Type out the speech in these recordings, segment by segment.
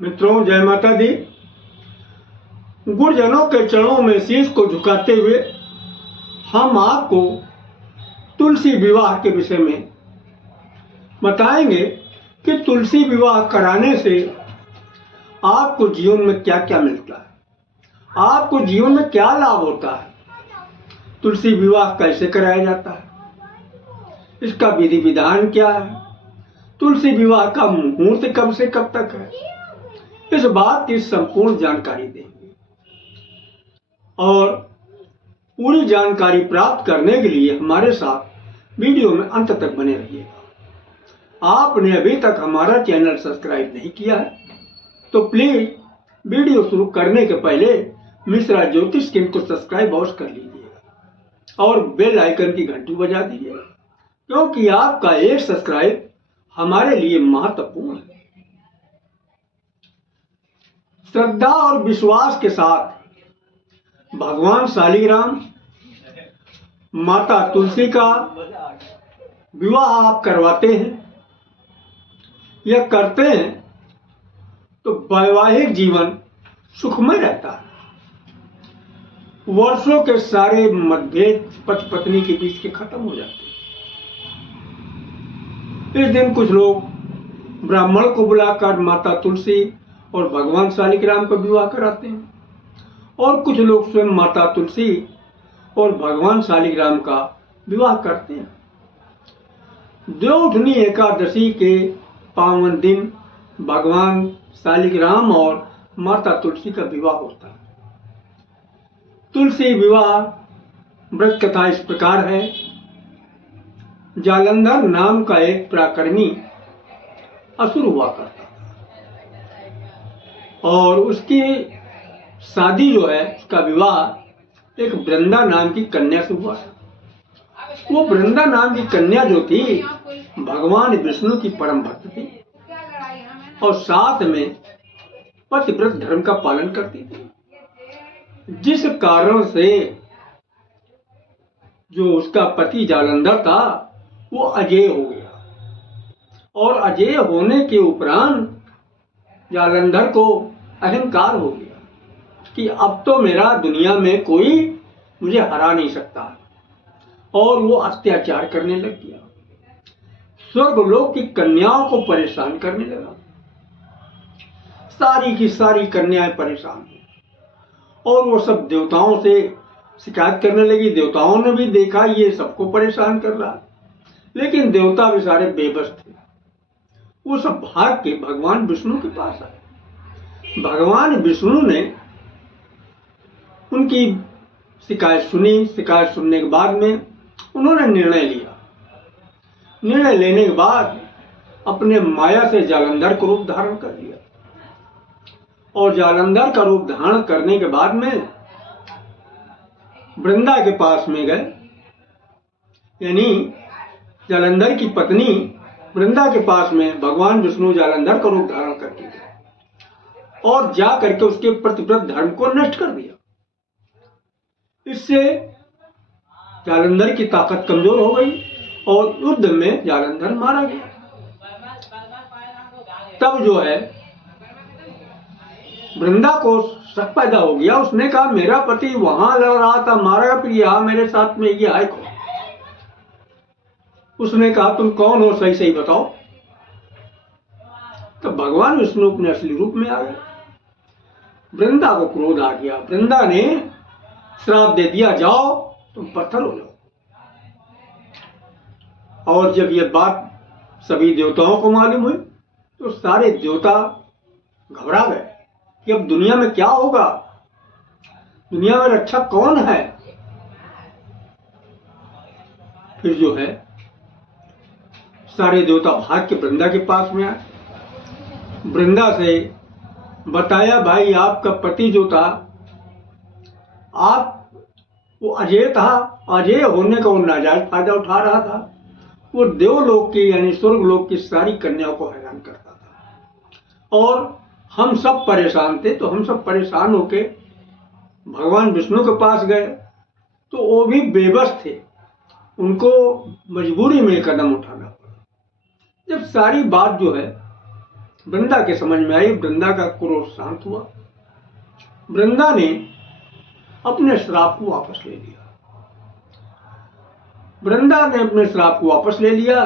मित्रों, जय माता दी। गुरुजनों के चरणों में शीश को झुकाते हुए हम आपको तुलसी विवाह के विषय में बताएंगे कि तुलसी विवाह कराने से आपको जीवन में क्या क्या मिलता है, आपको जीवन में क्या लाभ होता है, तुलसी विवाह कैसे कराया जाता है, इसका विधि विधान क्या है, तुलसी विवाह का मुहूर्त कब से कब तक है, इस बात की संपूर्ण जानकारी देंगे। और पूरी जानकारी प्राप्त करने के लिए हमारे साथ वीडियो में अंत तक बने रहिएगा। आपने अभी तक हमारा चैनल सब्सक्राइब नहीं किया है तो प्लीज वीडियो शुरू करने के पहले मिश्रा ज्योतिष किंग को सब्सक्राइब अवश्य कर लीजिएगा और बेल आइकन की घंटी बजा दीजिएगा, क्योंकि आपका एक सब्सक्राइब हमारे लिए महत्वपूर्ण है। श्रद्धा और विश्वास के साथ भगवान शालिग्राम, माता तुलसी का विवाह आप करवाते हैं या करते हैं तो वैवाहिक जीवन सुखमय रहता है। वर्षों के सारे मतभेद पति पत्नी के बीच के खत्म हो जाते हैं। इस दिन कुछ लोग ब्राह्मण को बुलाकर माता तुलसी और भगवान शालिग्राम का विवाह कराते हैं और कुछ लोग स्वयं माता तुलसी और भगवान शालिग्राम का विवाह करते हैं। देवउठनी एकादशी के पावन दिन भगवान शालिग्राम और माता तुलसी का विवाह होता है। तुलसी विवाह व्रत कथा इस प्रकार है। जालंधर नाम का एक पराक्रमी असुर हुआ करता और उसकी शादी जो है, उसका विवाह एक वृंदा नाम की कन्या से हुआ। वो वृंदा नाम की कन्या जो थी भगवान विष्णु की परम भक्त थी और साथ में पतिव्रत धर्म का पालन करती थी, जिस कारण से जो उसका पति जालंधर था वो अजेय हो गया और अजेय होने के उपरांत जालंधर को अहंकार हो गया कि अब तो मेरा दुनिया में कोई मुझे हरा नहीं सकता, और वो अत्याचार करने लग गया। स्वर्गलोक की कन्याओं को परेशान करने लगा। सारी की सारी कन्याएं परेशान हुई और वो सब देवताओं से शिकायत करने लगी। देवताओं ने भी देखा ये सबको परेशान कर रहा, लेकिन देवता भी सारे बेबस थे। वो सब भाग के भगवान विष्णु के पास आए। भगवान विष्णु ने उनकी शिकायत सुनी। शिकायत सुनने के बाद में उन्होंने निर्णय लिया। निर्णय लेने के बाद अपने माया से जालंधर को रूप धारण कर लिया और जालंधर का रूप धारण करने के बाद में वृंदा के पास में गए, यानी जालंधर की पत्नी वृंदा के पास में भगवान विष्णु जालंधर का रूप धारण करके गए और जा करके उसके प्रतिव्रत धर्म को नष्ट कर दिया। इससे जालंधर की ताकत कमजोर हो गई और युद्ध में जालंधर मारा गया। तब जो है वृंदा को शक पैदा हो गया। उसने कहा मेरा पति वहां लड़ रहा था, मारा, फिर यहां मेरे साथ में ये आए कौन? उसने कहा तुम कौन हो, सही सही बताओ। तो भगवान विष्णु अपने असली रूप में आ गए। वृंदा को क्रोध आ गया। वृंदा ने श्राप दे दिया, जाओ तुम पत्थर हो जाओ। और जब ये बात सभी देवताओं को मालूम हुई तो सारे देवता घबरा गए कि अब दुनिया में क्या होगा, दुनिया में रक्षा कौन है। फिर जो है सारे देवता भाग के वृंदा के पास में आए। वृंदा से बताया भाई आपका पति जो था, आप वो अजेय था, अजेय होने का वो नाजायज फायदा उठा रहा था। वो देवलोक की यानी स्वर्गलोक की सारी कन्याओं को हैरान करता था और हम सब परेशान थे। तो हम सब परेशान होके भगवान विष्णु के पास गए तो वो भी बेबस थे, उनको मजबूरी में कदम उठाना पड़ा। जब सारी बात जो है वृंदा के समझ में आई। वृंदा का क्रोध शांत हुआ। वृंदा ने अपने श्राप को वापस ले लिया। वृंदा ने अपने श्राप को वापस ले लिया।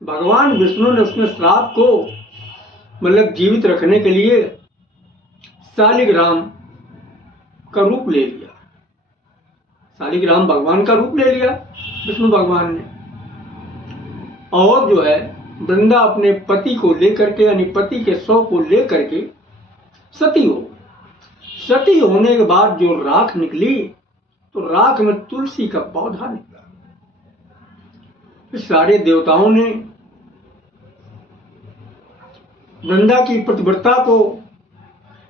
भगवान विष्णु ने उसने श्राप को मतलब जीवित रखने के लिए शालिग्राम का रूप ले लिया। शालिग्राम भगवान का रूप ले लिया विष्णु भगवान ने। और जो है वृंदा अपने पति को लेकर के यानी पति के शव को लेकर के सती हो। सती होने के बाद जो राख निकली तो राख में तुलसी का पौधा निकला। सारे देवताओं ने वृंदा की पतिव्रता को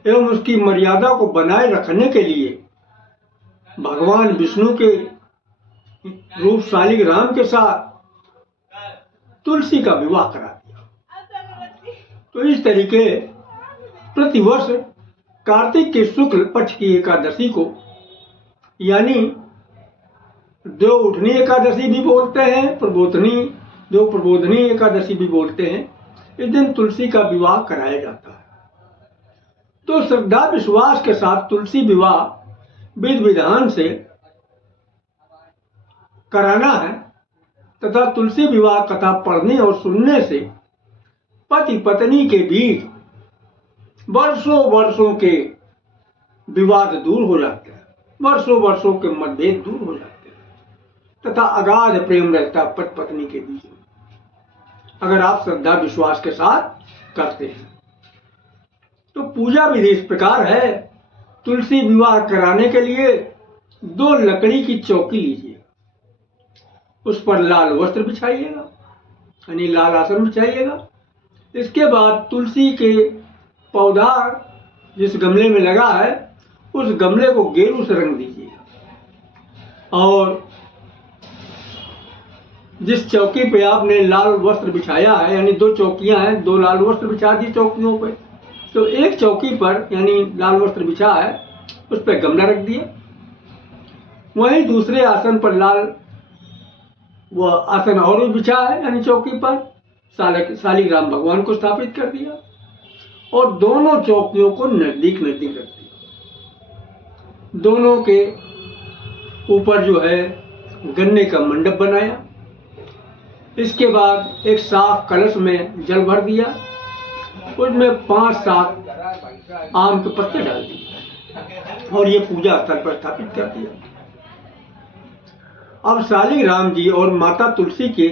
एवं उसकी मर्यादा को बनाए रखने के लिए भगवान विष्णु के रूप शालिग्राम के साथ तुलसी का विवाह करा दिया। तो इस तरीके प्रतिवर्ष कार्तिक के शुक्ल पक्ष की एकादशी को यानी दो उठनी एकादशी भी बोलते हैं, दो प्रबोधनी एकादशी भी बोलते हैं, इस दिन तुलसी का विवाह कराया जाता है। तो श्रद्धा विश्वास के साथ तुलसी विवाह विधि विधान से कराना है तथा तुलसी विवाह कथा पढ़ने और सुनने से पति पत्नी के बीच वर्षों वर्षों के विवाद दूर हो जाते हैं, वर्षों वर्षों के मतभेद दूर हो जाते हैं तथा अगाध प्रेम रहता है पति पत्नी के बीच में, अगर आप श्रद्धा विश्वास के साथ करते हैं। तो पूजा विधि इस प्रकार है। तुलसी विवाह कराने के लिए 2 लकड़ी की चौकी लीजिए, उस पर लाल वस्त्र बिछाइएगा यानी लाल आसन बिछाइएगा। इसके बाद तुलसी के पौधा जिस गमले में लगा है उस गमले को गेरू से रंग दीजिएगा और जिस चौकी पे आपने लाल वस्त्र बिछाया है यानी 2 चौकियां हैं, 2 लाल वस्त्र बिछा दी चौकियों पे, तो एक चौकी पर यानी लाल वस्त्र बिछा है उस पर गमला रख दिया। वहीं दूसरे आसन पर लाल वह आसन और भी बिछा है यानी चौकी पर शालिग्राम भगवान को स्थापित कर दिया और दोनों चौकियों को नजदीक नजदीक रख दिया। दोनों के ऊपर जो है गन्ने का मंडप बनाया। इसके बाद एक साफ कलश में जल भर दिया, उसमें 5-7 आम के पत्ते डाल दिए और ये पूजा स्थल पर स्थापित कर दिया। अब शालिग्राम जी और माता तुलसी के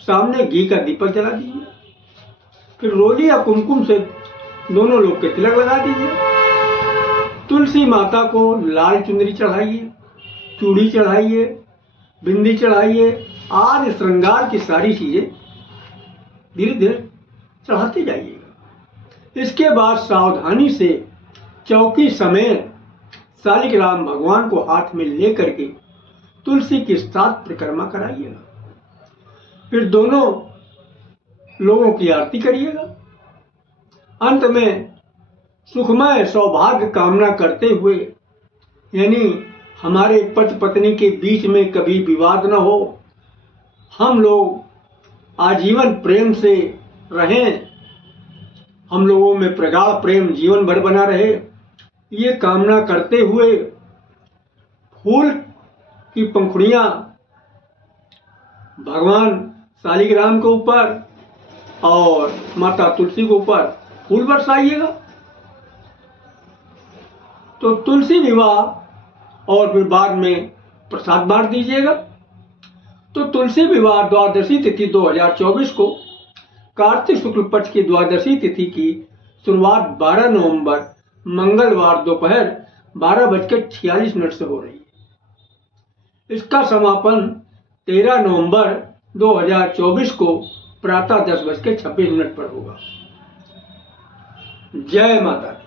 सामने घी का दीपक जला दीजिए। फिर रोली या कुमकुम से दोनों लोग के तिलक लगा दीजिए। तुलसी माता को लाल चुनरी चढ़ाइए, चूड़ी चढ़ाइए, बिंदी चढ़ाइए, आदि श्रृंगार की सारी चीजें धीरे धीरे चढ़ाते जाइएगा। इसके बाद सावधानी से चौकी समेत शालिग्राम भगवान को हाथ में लेकर के तुलसी के साथ परिक्रमा कराइएगा। फिर दोनों लोगों की आरती करिएगा। अंत में सुखमय सौभाग्य कामना करते हुए यानी हमारे पति पत्नी के बीच में कभी विवाद न हो, हम लोग आजीवन प्रेम से रहें, हम लोगों में प्रगाढ़ प्रेम जीवन भर बना रहे, ये कामना करते हुए फूल की पंखुड़ियां भगवान शालिग्राम के ऊपर और माता तुलसी के ऊपर फूल बरसाइएगा। तो तुलसी विवाह और फिर बाद में प्रसाद बांट दीजिएगा। तो तुलसी विवाह द्वादशी तिथि 2024 को कार्तिक शुक्ल पक्ष की द्वादशी तिथि की शुरुआत 12 नवंबर मंगलवार दोपहर 12:46 से हो रही है। इसका समापन 13 नवंबर 2024 को प्रातः 10:26 पर होगा। जय माता दी।